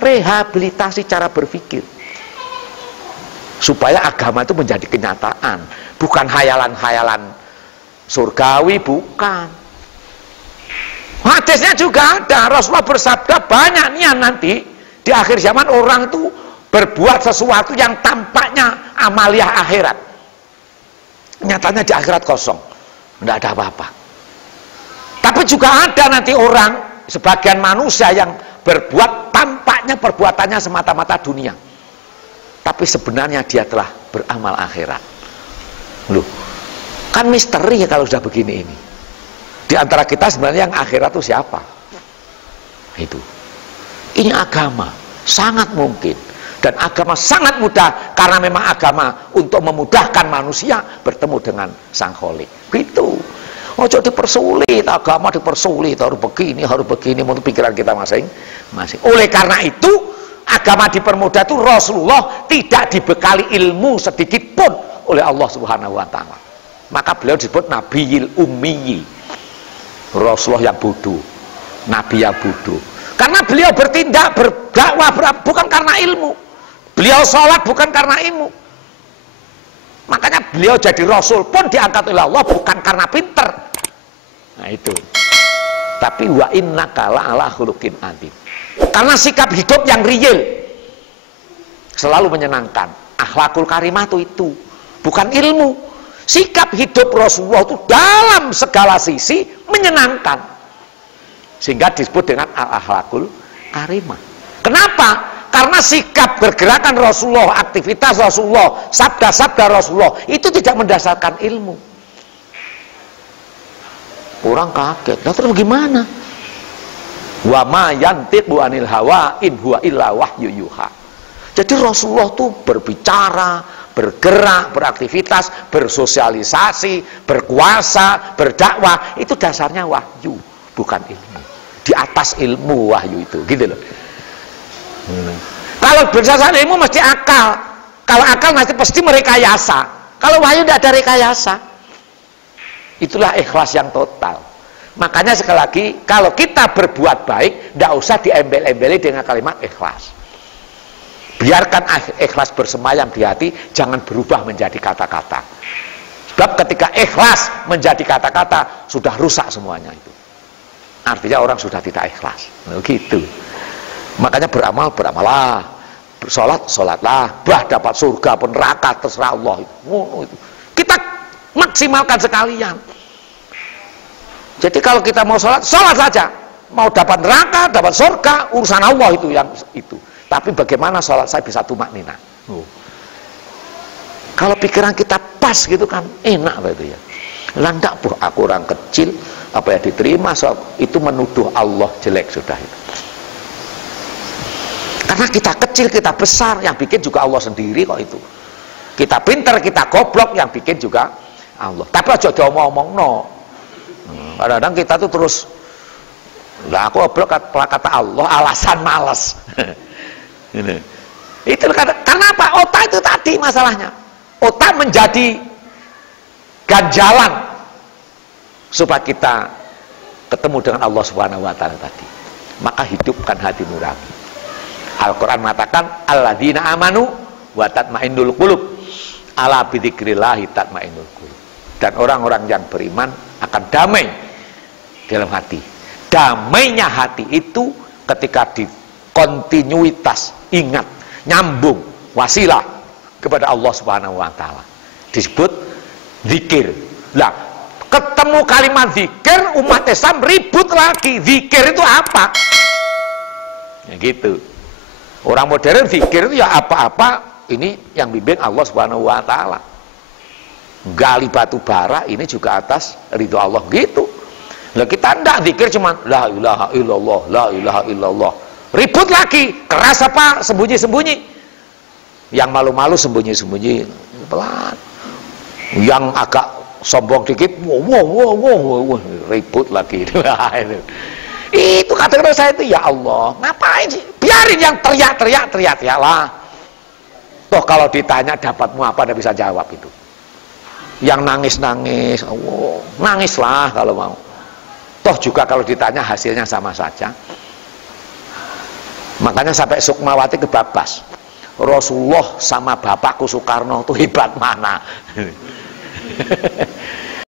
rehabilitasi cara berpikir supaya agama itu menjadi kenyataan, bukan hayalan-hayalan surgawi, bukan. Hadisnya juga ada, Rasulullah bersabda banyak nih nanti di akhir zaman orang itu berbuat sesuatu yang tampaknya amaliah akhirat, nyatanya di akhirat kosong, tidak ada apa-apa. Tapi juga ada nanti orang, sebagian manusia yang berbuat tampaknya perbuatannya semata-mata dunia, tapi sebenarnya dia telah beramal akhirat. Loh, kan misteri ya kalau sudah begini ini. Di antara kita sebenarnya yang akhirat itu siapa? Itu. Ini agama, sangat mungkin. Dan agama sangat mudah, karena memang agama untuk memudahkan manusia bertemu dengan Sang Khalik. Gitu. Ojo dipersulit, agama dipersulit, harus begini, menurut pikiran kita masing-masing. Oleh karena itu, agama dipermudah itu Rasulullah tidak dibekali ilmu sedikit pun oleh Allah Subhanahu wa Ta'ala. Maka beliau disebut Nabiyil Ummiyi. Rasulullah yang bodoh, Nabi yang bodoh. Karena beliau bertindak, berdakwah bukan karena ilmu. Beliau sholat bukan karena ilmu. Makanya beliau jadi Rasul pun diangkat oleh Allah bukan karena pinter. Nah itu. Tapi wa innaka la'ala khuluqin adzim. Karena sikap hidup yang real, selalu menyenangkan. Akhlakul karimah itu bukan ilmu. Sikap hidup Rasulullah itu dalam segala sisi menyenangkan, sehingga disebut dengan al-akhlakul karimah. Kenapa? Karena sikap bergerakan Rasulullah, aktivitas Rasulullah, sabda-sabda Rasulullah itu tidak mendasarkan ilmu. Orang kaget, nah terus bagaimana? Wa ma yantiqu anil hawa in huwa illa wahyu yuha. Jadi Rasulullah itu berbicara, bergerak, beraktivitas, bersosialisasi, berkuasa, berdakwah, itu dasarnya wahyu, bukan ilmu. Di atas ilmu wahyu itu, gitu loh. Kalau berdasarkan ilmu mesti akal. Kalau akal pasti merekayasa. Kalau wahyu tidak ada rekayasa. Itulah ikhlas yang total. Makanya sekali lagi, kalau kita berbuat baik, tidak usah diembel-embeli dengan kalimat ikhlas. Biarkan ikhlas bersemayam di hati, jangan berubah menjadi kata-kata. Sebab ketika ikhlas menjadi kata-kata, sudah rusak semuanya itu. Artinya orang sudah tidak ikhlas. Begitu. Makanya beramal, beramalah. Bersolat, solatlah. Bah dapat surga, neraka, terserah Allah. Itu. Kita maksimalkan sekalian. Jadi kalau kita mau sholat, sholat saja. Mau dapat neraka, dapat surga, urusan Allah itu yang itu. Tapi bagaimana sholat saya bisa tumaknina? Kalau pikiran kita pas gitu kan enak begitu ya. Landak aku orang kecil, apa yang diterima itu menuduh Allah jelek sudah itu. Karena kita kecil, kita besar, yang bikin juga Allah sendiri kok itu. Kita pinter, kita goblok, yang bikin juga Allah. Tapi aja diomong-omong no. Kadang-kadang kita tuh terus, lah aku goblok kata Allah, alasan malas. Itu karena apa? Otak itu tadi masalahnya. Otak menjadi ganjalan supaya kita ketemu dengan Allah Subhanahu wa Ta'ala tadi. Maka hidupkan hati nurani. Al-Quran mengatakan alladzina amanu wa tatmainnul qulub ala bidzikrillah tatmainnul qulub. Dan orang-orang yang beriman akan damai dalam hati. Damainya hati itu ketika di kontinuitas, ingat, nyambung, wasilah kepada Allah Subhanahu wa Ta'ala. Disebut zikir. Lah, ketemu kalimat zikir, umat Islam ribut lagi. Zikir itu apa? Ya gitu. Orang modern zikir itu ya apa-apa, ini yang bimbing Allah Subhanahu wa Ta'ala. Gali batu bara ini juga atas ridho Allah gitu. Lah kita enggak zikir cuma la ilaha illallah, la ilaha illallah. Ribut lagi, keras apa sembunyi-sembunyi. Yang malu-malu sembunyi-sembunyi pelan. Yang agak sombong dikit, wow, ribut lagi. Itu kata-kata saya itu, ya Allah, ngapain sih? Biarin yang teriak lah. Toh kalau ditanya dapatmu apa, anda bisa jawab itu. Yang nangis-nangis, oh, nangislah kalau mau. Toh juga kalau ditanya hasilnya sama saja. Makanya sampai Sukmawati kebabas, Rasulullah sama bapakku Soekarno itu hebat mana.